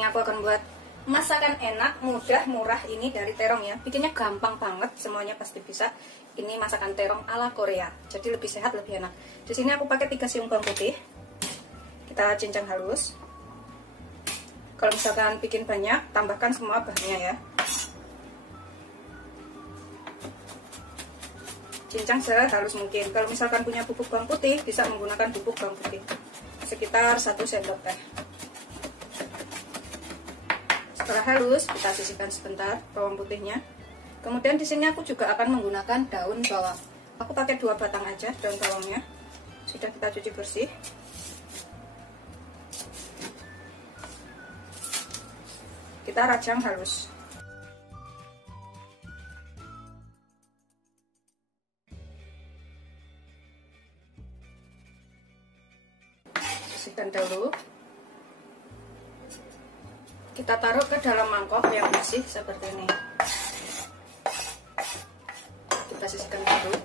ini aku akan buat masakan enak, mudah, murah ini dari terong ya. Bikinnya gampang banget, semuanya pasti bisa. Ini masakan terong ala Korea, jadi lebih sehat, lebih enak. Di sini aku pakai 3 siung bawang putih. Kita cincang halus. Kalau misalkan bikin banyak, tambahkan semua bahannya ya. Cincang sehalus mungkin. Kalau misalkan punya bubuk bawang putih, bisa menggunakan bubuk bawang putih sekitar 1 sendok teh. Setelah halus, kita sisihkan sebentar bawang putihnya. Kemudian di sini aku juga akan menggunakan daun bawang. Aku pakai 2 batang aja daun bawangnya. Sudah kita cuci bersih. Kita rajang halus. Sisihkan dahulu. Kita taruh ke dalam mangkok yang bersih seperti ini. Kita sisihkan dulu.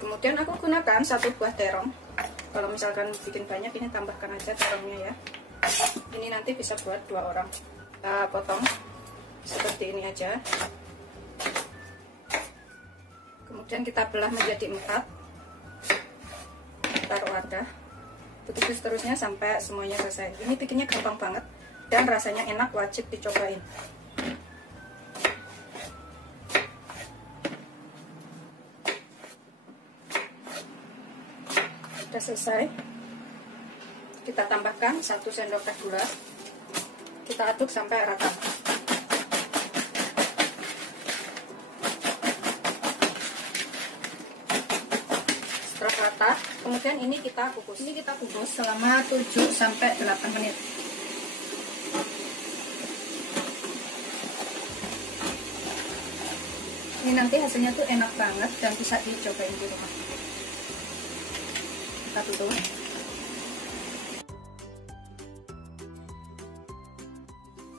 Kemudian aku gunakan 1 buah terong. Kalau misalkan bikin banyak, ini tambahkan aja terongnya ya. Ini nanti bisa buat 2 orang. Kita potong seperti ini aja. Kemudian kita belah menjadi 4. Taruh wadah. Begitu seterusnya sampai semuanya selesai. Ini bikinnya gampang banget dan rasanya enak, wajib dicobain. Sudah selesai. Kita tambahkan 1 sendok teh gula. Kita aduk sampai rata. Setelah rata, kemudian ini kita kukus. Ini kita kukus selama 7 sampai 8 menit. Ini nanti hasilnya tuh enak banget dan bisa dicobain di rumah. Kita tutup.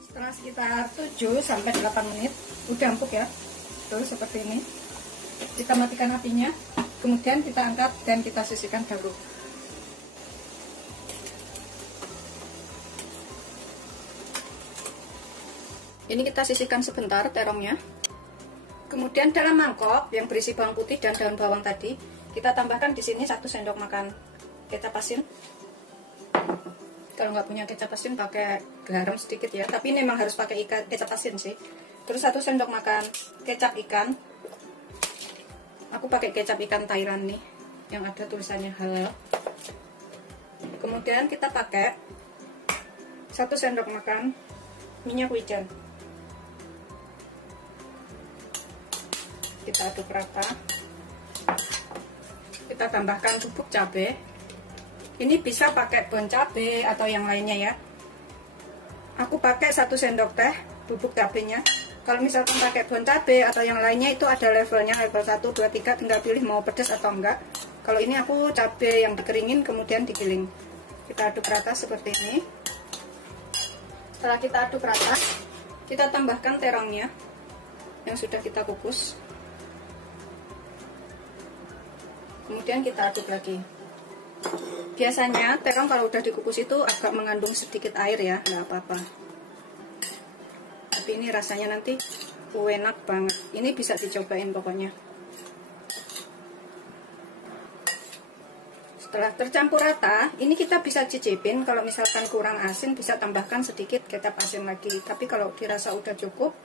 Setelah sekitar 7 sampai 8 menit, udah empuk ya. Tuh seperti ini. Kita matikan apinya. Kemudian kita angkat dan kita sisihkan dahulu. Ini kita sisihkan sebentar terongnya. Kemudian dalam mangkok yang berisi bawang putih dan daun bawang tadi, kita tambahkan di sini 1 sendok makan kecap asin. Kalau nggak punya kecap asin, pakai garam sedikit ya. Tapi ini memang harus pakai kecap asin sih. Terus 1 sendok makan kecap ikan. Aku pakai kecap ikan Thailand nih, yang ada tulisannya halal. Kemudian kita pakai 1 sendok makan minyak wijen. Kita aduk rata. Kita tambahkan bubuk cabai. Ini bisa pakai bon cabai atau yang lainnya ya. Aku pakai 1 sendok teh bubuk cabainya. Kalau misalkan pakai bon cabai atau yang lainnya itu ada levelnya, level 1, 2, 3, tinggal pilih mau pedas atau enggak. Kalau ini aku cabai yang dikeringin kemudian digiling. Kita aduk rata seperti ini. Setelah kita aduk rata, kita tambahkan terongnya yang sudah kita kukus. Kemudian kita aduk lagi. Biasanya terong kalau udah dikukus itu agak mengandung sedikit air ya, nggak apa-apa. Tapi ini rasanya nanti enak banget. Ini bisa dicobain pokoknya. Setelah tercampur rata, ini kita bisa cicipin. Kalau misalkan kurang asin, bisa tambahkan sedikit kecap asin lagi. Tapi kalau dirasa udah cukup,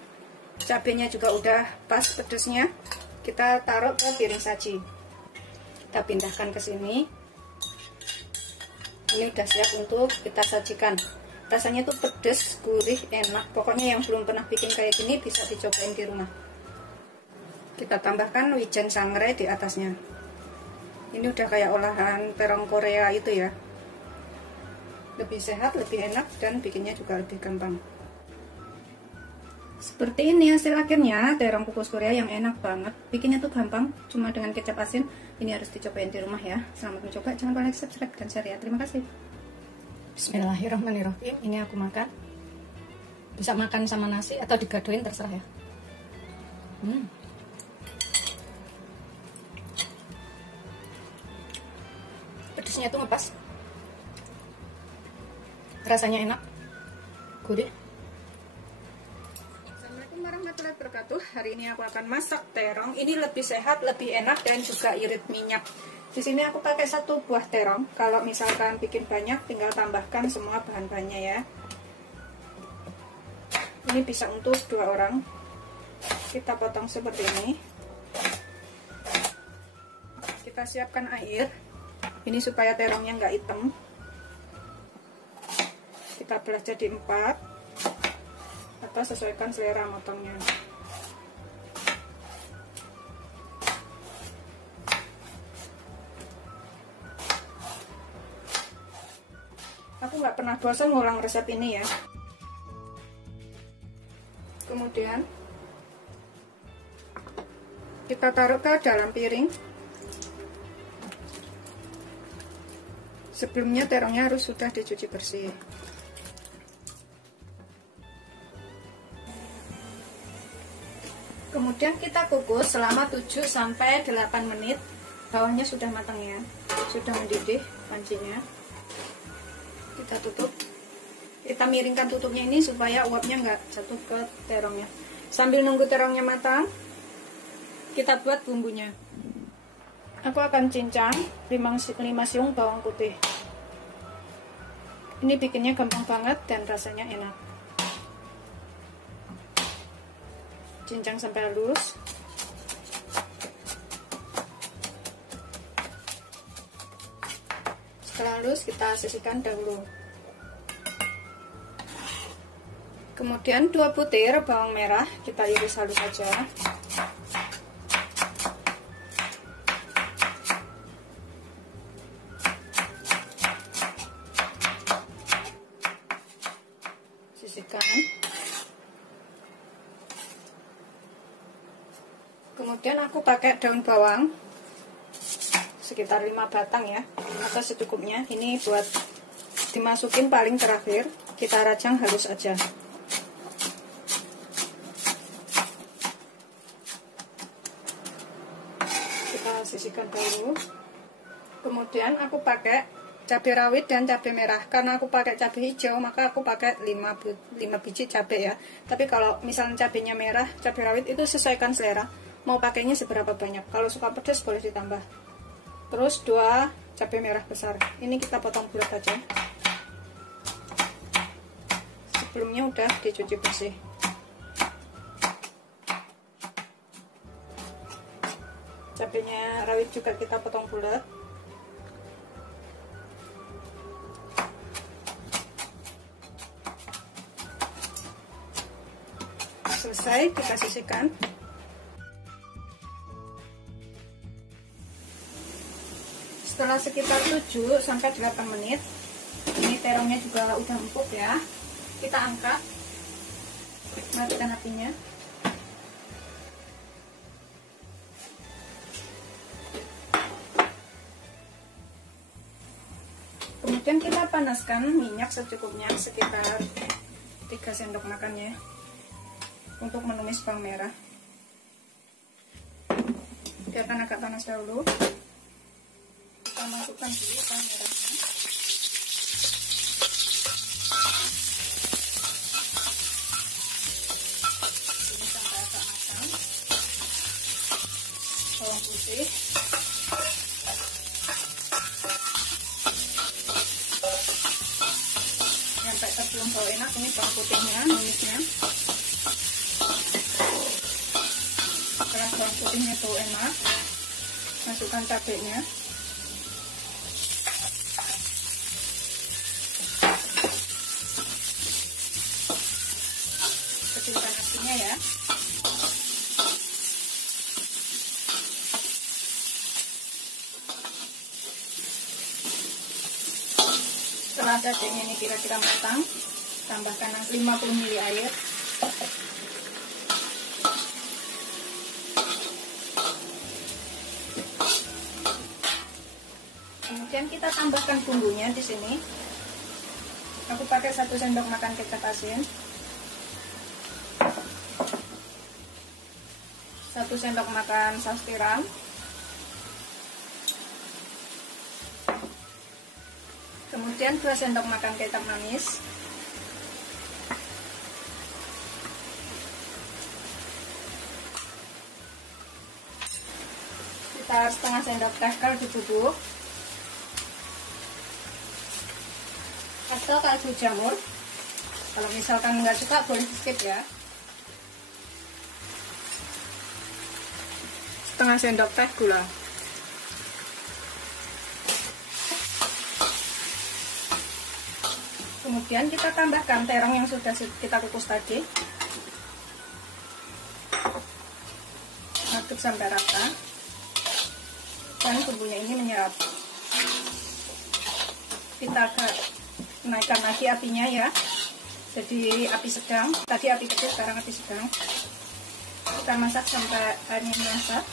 cabenya juga udah pas pedesnya, kita taruh ke piring saji. Kita pindahkan ke sini. Ini udah siap untuk kita sajikan. Rasanya tuh pedes, gurih, enak. Pokoknya yang belum pernah bikin kayak gini bisa dicobain di rumah. Kita tambahkan wijen sangrai di atasnya. Ini udah kayak olahan terong Korea itu ya. Lebih sehat, lebih enak, dan bikinnya juga lebih gampang. Seperti ini hasil akhirnya terong kukus Korea yang enak banget. Bikinnya tuh gampang, cuma dengan kecap asin. Ini harus dicobain di rumah ya. Selamat mencoba, jangan lupa like, subscribe, dan share ya. Terima kasih. Bismillahirrahmanirrahim. Ini aku makan. Bisa makan sama nasi atau digadoin terserah ya. Pedesnya itu ngepas. Rasanya enak. Gurih. Assalamualaikum warahmatullahi wabarakatuh. Hari ini aku akan masak terong. Ini lebih sehat, lebih enak, dan juga irit minyak. Di sini aku pakai 1 buah terong. Kalau misalkan bikin banyak, tinggal tambahkan semua bahan-bahannya ya. Ini bisa untuk 2 orang. Kita potong seperti ini. Kita siapkan air. Ini supaya terongnya nggak hitam. Kita belah jadi 4 atau sesuaikan selera motongnya. Aku nggak pernah bosan ngulang resep ini ya. Kemudian kita taruh ke dalam piring. Sebelumnya terongnya harus sudah dicuci bersih. Kemudian kita kukus selama 7-8 menit. Bawahnya sudah matang ya, sudah mendidih pancinya. Kita tutup. Kita miringkan tutupnya ini supaya uapnya nggak jatuh ke terongnya. Sambil nunggu terongnya matang, kita buat bumbunya. Aku akan cincang 5 siung bawang putih. Ini bikinnya gampang banget dan rasanya enak. Cincang sampai halus. Setelah halus, kita sisihkan dahulu. Kemudian 2 butir bawang merah kita iris halus saja. Sisihkan. Kemudian aku pakai daun bawang sekitar 5 batang ya, atau secukupnya. Ini buat dimasukin paling terakhir. Kita rajang halus aja. Kita sisihkan dulu. Kemudian aku pakai cabai rawit dan cabai merah. Karena aku pakai cabai hijau, maka aku pakai 5 biji cabai ya. Tapi kalau misalnya cabainya merah, cabai rawit itu sesuaikan selera. Mau pakainya seberapa banyak. Kalau suka pedas boleh ditambah. Terus 2 cabai merah besar. Ini kita potong bulat aja. Sebelumnya udah dicuci bersih. Cabainya rawit juga kita potong bulat. Selesai, kita sisihkan. Setelah sekitar 7-8 menit, ini terongnya juga udah empuk ya. Kita angkat, matikan apinya. Kemudian kita panaskan minyak secukupnya, sekitar 3 sendok makannya, untuk menumis bawang merah. Biarkan agak panas dahulu. Kita masukkan dulu bawang merahnya. Ini sampai agak matang. Bawang putih. Sampai tercium bau enak ini bawang putihnya, numisnya. Setelah bawang putihnya bau enak, masukkan cabenya. Kecilkan apinya ya. Setelah dagingnya ini kira-kira matang, tambahkan 50 ml air. Kemudian kita tambahkan bumbunya di sini. Aku pakai 1 sendok makan kecap asin, 1 sendok makan saus tiram, kemudian 2 sendok makan kecap manis, sekitar setengah sendok teh kaldu bubuk atau kaldu jamur. Kalau misalkan nggak suka boleh skip ya. Setengah sendok teh gula. Kemudian kita tambahkan terong yang sudah kita kukus tadi. Aduk sampai rata. Dan bumbunya ini menyerap. Kita agak naikkan lagi apinya ya. Jadi api sedang. Tadi api kecil, sekarang api sedang. Kita masak sampai airnya meresap.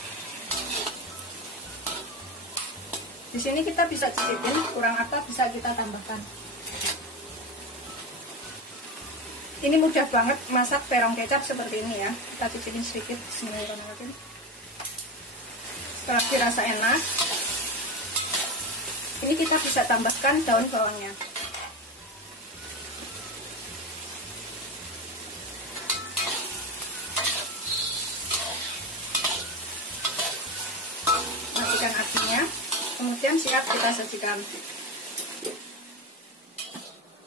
Di sini kita bisa cicipin, kurang apa bisa kita tambahkan. Ini mudah banget masak terong kecap seperti ini ya. Kita cicipin sedikit. Bismillahirrahmanirrahim. Setelah dirasa enak, ini kita bisa tambahkan daun bawangnya. Matikan apinya, kemudian siap kita sajikan.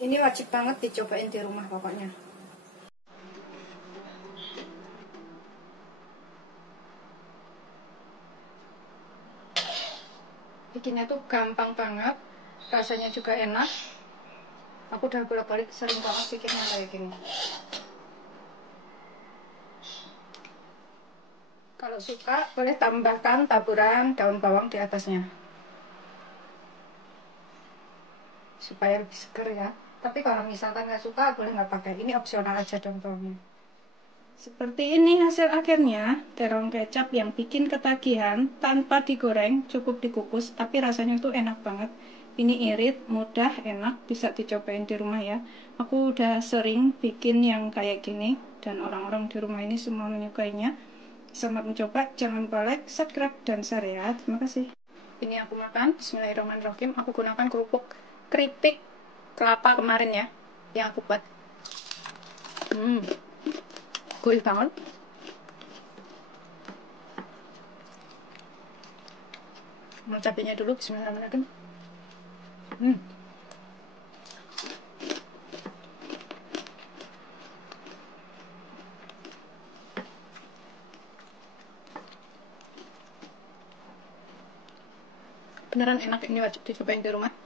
Ini wajib banget dicobain di rumah pokoknya. Bikinnya tuh gampang banget, rasanya juga enak. Aku udah bolak-balik sering banget bikinnya kayak gini. Kalau suka boleh tambahkan taburan daun bawang di atasnya supaya lebih seger ya. Tapi kalau misalkan nggak suka boleh nggak pakai, ini opsional aja daun bawangnya. Seperti ini hasil akhirnya, terong kecap yang bikin ketagihan tanpa digoreng, cukup dikukus, tapi rasanya tuh enak banget. Ini irit, mudah, enak, bisa dicobain di rumah ya. Aku udah sering bikin yang kayak gini, dan orang-orang di rumah ini semua menyukainya. Selamat mencoba, jangan lupa like, subscribe, dan share ya. Terima kasih. Ini aku makan, bismillahirrahmanirrahim. Aku gunakan keripik kelapa kemarin ya, yang aku buat. Gurih banget. Mau cabenya dulu, bismillahirrahmanirrahim. Beneran enak, ini wajib dicobain di rumah.